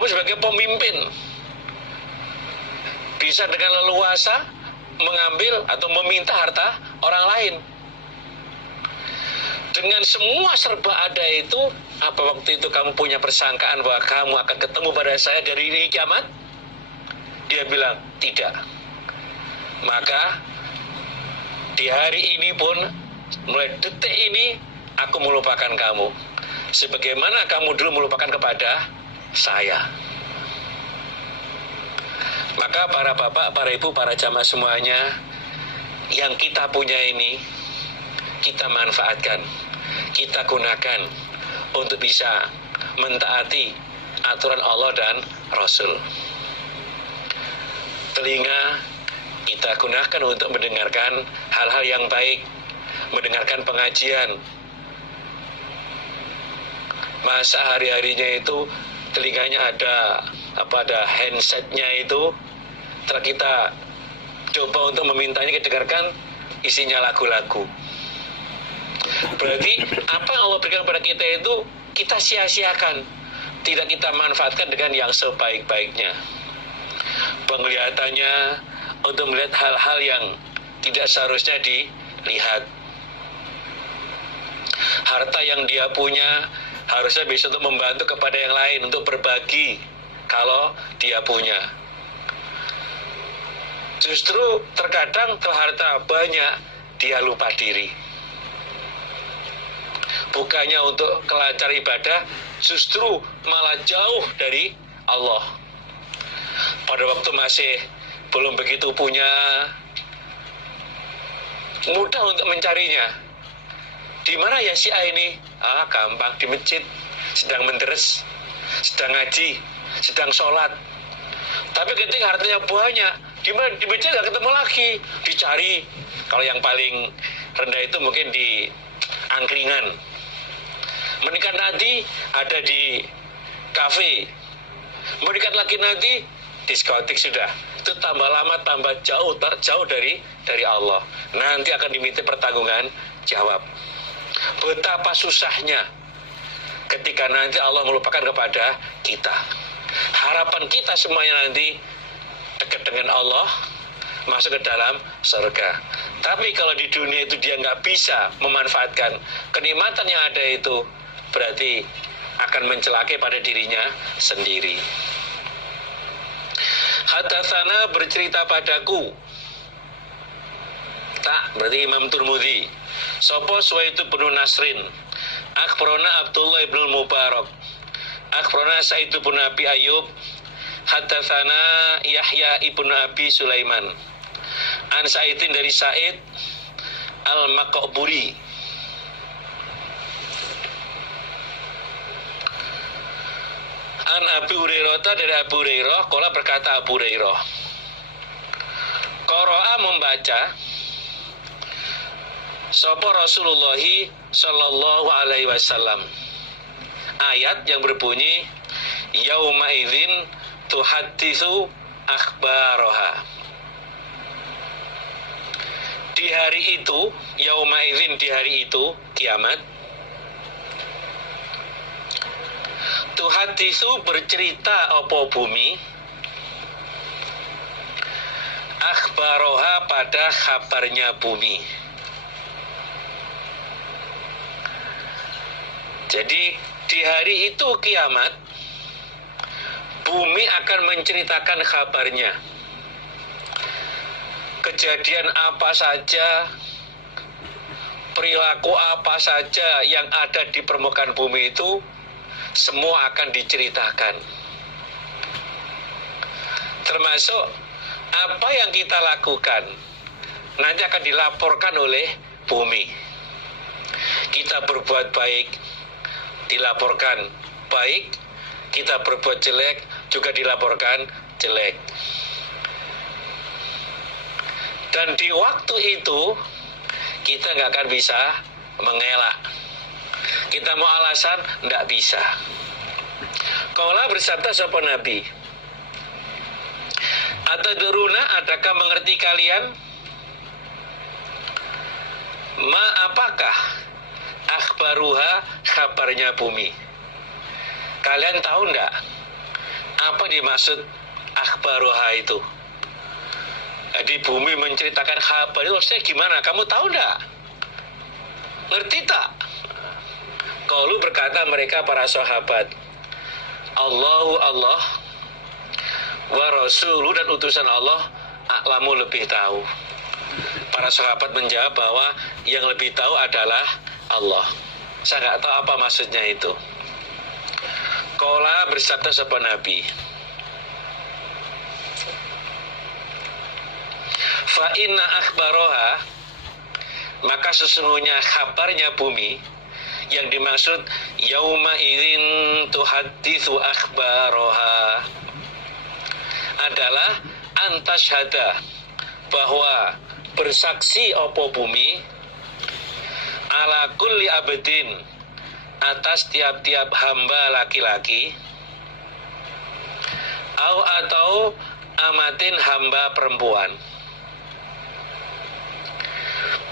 Kamu sebagai pemimpin bisa dengan leluasa mengambil atau meminta harta orang lain. Dengan semua serba ada itu, apa waktu itu kamu punya persangkaan bahwa kamu akan ketemu pada saya dari ini kiamat? Dia bilang, tidak. Maka di hari ini pun, mulai detik ini, aku melupakan kamu. Sebagaimana kamu dulu melupakan kepada saya. Maka para bapak, para ibu, para jamaah semuanya, yang kita punya ini, kita manfaatkan, kita gunakan untuk bisa mentaati aturan Allah dan Rasul. Telinga kita gunakan untuk mendengarkan hal-hal yang baik, mendengarkan pengajian. Masa hari-harinya itu telinganya ada handsetnya itu, setelah kita coba untuk memintanya kita dengarkan, isinya lagu-lagu. Berarti apa yang Allah berikan kepada kita itu kita sia-siakan, tidak kita manfaatkan dengan yang sebaik-baiknya. Penglihatannya untuk melihat hal-hal yang tidak seharusnya dilihat. Harta yang dia punya harusnya bisa untuk membantu kepada yang lain, untuk berbagi kalau dia punya. Justru terkadang kalau harta banyak, dia lupa diri. Bukannya untuk kelancaran ibadah, justru malah jauh dari Allah. Pada waktu masih belum begitu punya, mudah untuk mencarinya. Di mana ya si A ini? Gampang, di masjid, sedang menderes, sedang ngaji, sedang sholat. Tapi ketika hartanya banyak, di mana di masjid nggak ketemu lagi, dicari. Kalau yang paling rendah itu mungkin di angkringan. Meningkat nanti ada di kafe. Meningkat lagi nanti diskotik sudah. Itu tambah lama tambah jauh dari Allah. Nanti akan diminta pertanggungan jawab. Betapa susahnya ketika nanti Allah melupakan kepada kita. Harapan kita semuanya nanti dekat dengan Allah, masuk ke dalam surga. Tapi kalau di dunia itu dia nggak bisa memanfaatkan kenikmatan yang ada itu, berarti akan mencelakai pada dirinya sendiri. Hadatsana bercerita padaku. Tak, berarti Imam Tirmidzi. Sopo Suwaitu bin Nasrin. Akhbarana Abdullah bin Mubarak. Akhbarana Sa'id bin Abi Ayyub. Hadatsana Yahya ibn Abi Sulaiman. An Sa'idin dari Sa'id Al-Maqburi. An Abi Hurairah, dari Abu Hurairah, qala berkata Abu Hurairah, qara'a membaca sapa Rasulullah sallallahu alaihi wasallam ayat yang berbunyi yauma idzin tuhadditsu akhbaraha. Di hari itu, yauma idzin, di hari itu kiamat, tuhadditsu bercerita apa bumi, akhbaraha pada kabarnya bumi. Jadi di hari itu kiamat, bumi akan menceritakan kabarnya. Kejadian apa saja, perilaku apa saja yang ada di permukaan bumi itu, semua akan diceritakan. Termasuk apa yang kita lakukan, nanti akan dilaporkan oleh bumi. Kita berbuat baik, dilaporkan baik, kita berbuat jelek juga dilaporkan jelek. Dan di waktu itu kita nggak akan bisa mengelak. Kita mau alasan nggak bisa. Qala bersabda sapa Nabi, atadruna, adakah mengerti kalian, ma apakah akhbaruha, kabarnya bumi. Kalian tahu enggak Apa dimaksud akhbaroha itu? Jadi bumi menceritakan kabar itu maksudnya gimana? Kamu tahu enggak? Ngerti tak? Qalu berkata mereka para sahabat, Allahu Allah wa rasuluh dan utusan Allah a'lamu lebih tahu. Para sahabat menjawab bahwa yang lebih tahu adalah Allah. Saya nggak tahu apa maksudnya itu. Qala bersabda sapa Nabi, fa inna akhbaroha, maka sesungguhnya kabarnya bumi, yang dimaksud yauma idzin tuhadditsu akhbaroha adalah antashhada, bahwa bersaksi opo bumi ala kulli abdin, atas tiap-tiap hamba laki-laki, atau amatin hamba perempuan,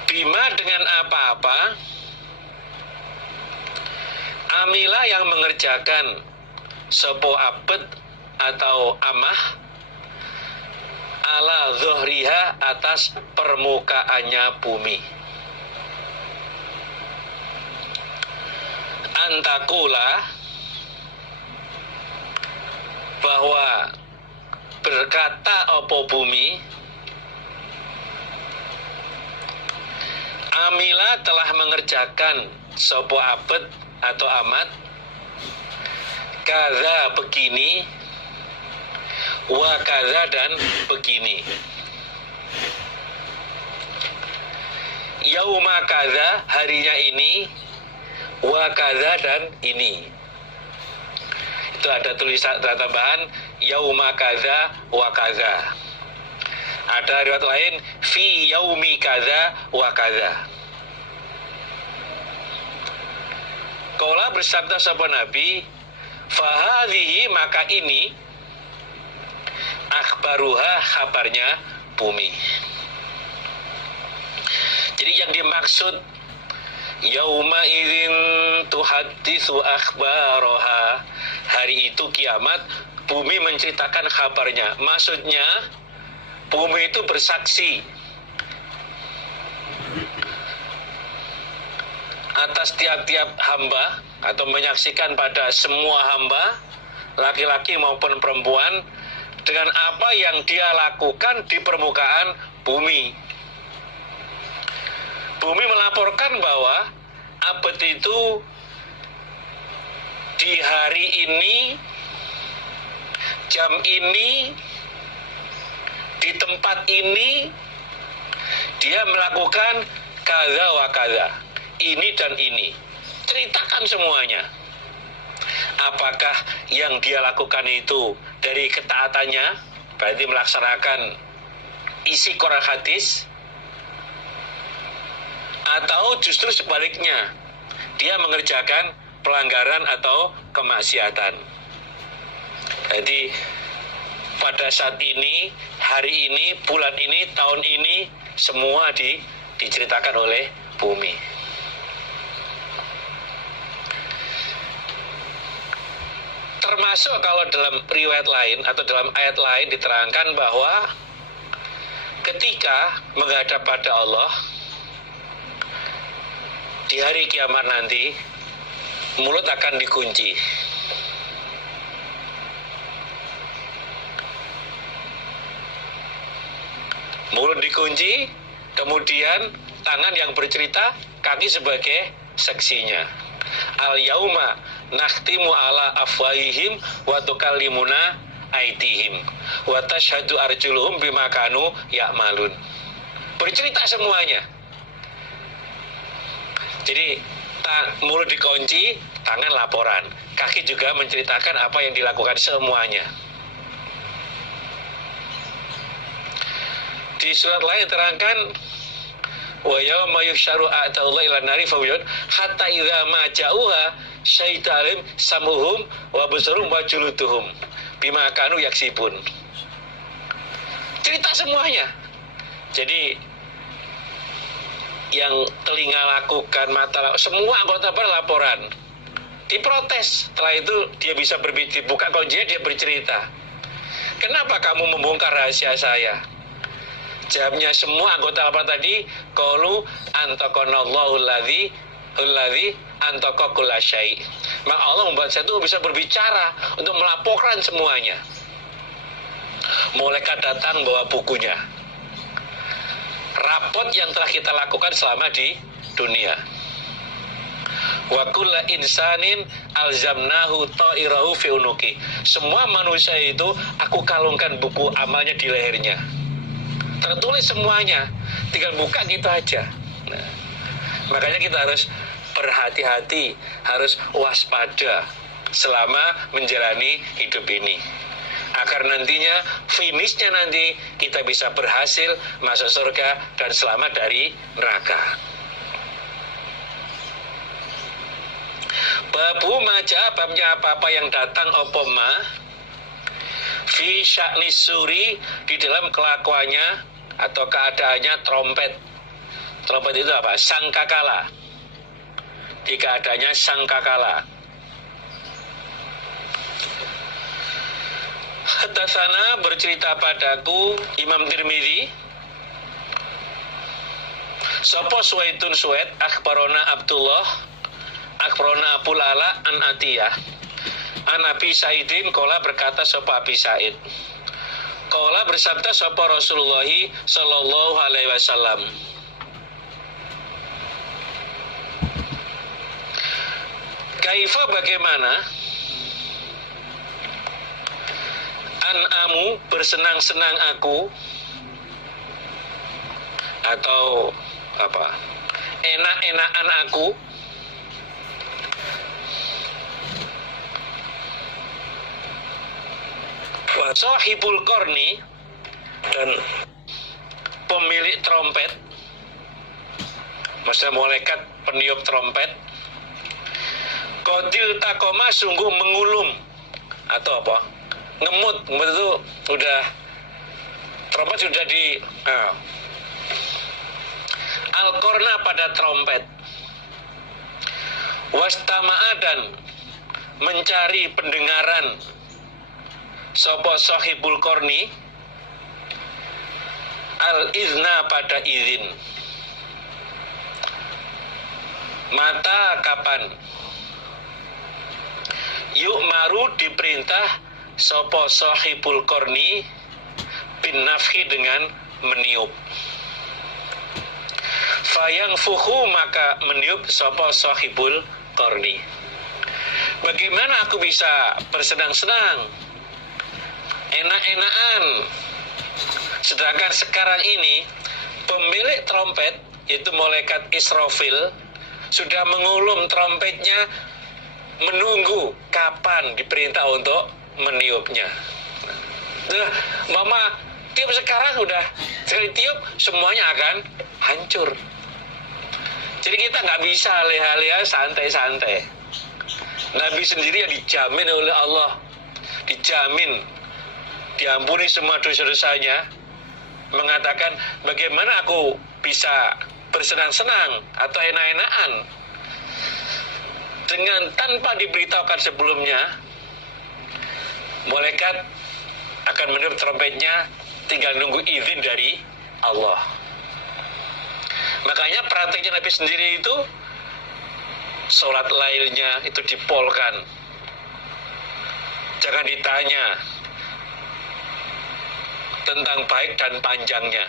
bima dengan apa-apa, amila yang mengerjakan sopo abed atau amah, ala zuhriha atas permukaannya bumi, antakula bahwa berkata opo bumi, amila telah mengerjakan sopo abed atau amat, kaza begini, wa kaza dan begini, yauma kaza harinya ini, wa kaza dan ini. Itu ada tulisan tambahan yauma kaza wa kaza. Ada riwayat lain fi yaumi kaza wa kaza. Qala bersabda sapa Nabi, fahadhihi maka ini, akhbaruha kabarnya bumi. Jadi yang dimaksud yauma idzin tuhadditsu akhbaroha, hari itu kiamat, bumi menceritakan kabarnya. Maksudnya bumi itu bersaksi atas tiap-tiap hamba, atau menyaksikan pada semua hamba laki-laki maupun perempuan dengan apa yang dia lakukan di permukaan bumi. Bumi melaporkan bahwa abad itu di hari ini, jam ini, di tempat ini, dia melakukan kaza wa kaza, ini dan ini. Ceritakan semuanya. Apakah yang dia lakukan itu dari ketaatannya, berarti melaksanakan isi Quran hadis, atau justru sebaliknya, dia mengerjakan pelanggaran atau kemaksiatan. Jadi pada saat ini, hari ini, bulan ini, tahun ini, semua diceritakan oleh bumi. Termasuk kalau dalam riwayat lain atau dalam ayat lain diterangkan bahwa ketika menghadap pada Allah di hari kiamat nanti, mulut akan dikunci. Mulut dikunci, kemudian tangan yang bercerita, kaki sebagai saksinya. Al-yauma nakhtimu ala afwahihim wa tukallimuna aitihim wa tashhadu arjuluhum bima kanu ya'malun. Bercerita semuanya. Jadi mulut dikunci, tangan laporan, kaki juga menceritakan apa yang dilakukan semuanya. Di surat lain terangkan, wa yawma yuhsyaru a'da'ullahi ila nari fawiyun hatta idza ma ja'uha syai'alim samuhum wa busarum wa juluduhum bima kanu yaksibun. Cerita semuanya. Jadi yang telinga lakukan, mata lakukan, semua anggota berlaporan. Diprotes. Setelah itu dia bisa buka kuncinya, dia bercerita. Kenapa kamu membongkar rahasia saya? Jawabnya semua anggota apa tadi? Qalu antaqanallahu alladzi antaqa kulla syai'. Maka Allah membuat saya itu bisa berbicara untuk melaporkan semuanya. Malaikat datang bawa bukunya. Rapot yang telah kita lakukan selama di dunia. Wa kulla insanin alzamnahu ta'irahu fi unuki. Semua manusia itu aku kalungkan buku amalnya di lehernya. Tertulis semuanya, tinggal buka gitu aja. Nah, makanya kita harus berhati-hati, harus waspada selama menjalani hidup ini, agar nantinya finishnya nanti kita bisa berhasil masuk surga dan selamat dari neraka. Babu maja, babnya apa-apa yang datang opoma fi sya'ni suri, di dalam kelakuannya atau keadaannya trompet. Trompet itu apa? Sangkakala. Di keadaannya sangkakala. Hadatsana, bercerita padaku Imam Tirmidzi, sapa Suwaidun Suwaid akhbarona Abdullah akhbarona Abul Ala an Atiyah an Abi Sa'idin qala, berkata sapa Abi Sa'id, qala bersabda sapa Rasulullah sallallahu alaihi wasallam, kaifa, bagaimana, an'amu, bersenang-senang aku, atau apa, enak-enakan aku, wa sahibul qarni, dan pemilik trompet, maksudnya malaikat peniup trompet, qadil takoma, sungguh mengulum, atau apa, ngemut itu udah trompet sudah di al-qorna, pada trompet, wastama'a, dan mencari pendengaran sopo sahibul korni al-izna, pada izin, mata, kapan, yuk maru, diperintah sopo sahibul korni bin nafhi, dengan meniup, fayang fuhu, maka meniup sopo sahibul korni. Bagaimana aku bisa bersenang-senang, enak-enakan, sedangkan sekarang ini pemilik trompet, yaitu malaikat Israfil, sudah mengulum trompetnya, menunggu kapan diperintah untuk meniupnya. Nah, mama tiup sekarang, udah sekali tiup semuanya akan hancur. Jadi kita nggak bisa leha-leha, santai-santai. Nabi sendiri yang dijamin oleh Allah, dijamin diampuni semua dosa-dosanya, mengatakan, bagaimana aku bisa bersenang-senang atau enak-enakan dengan tanpa diberitahukan sebelumnya. Malaikat akan meniup trompetnya, tinggal nunggu izin dari Allah. Makanya prakteknya Nabi sendiri itu, sholat lailnya itu dipolkan, jangan ditanya tentang baik dan panjangnya.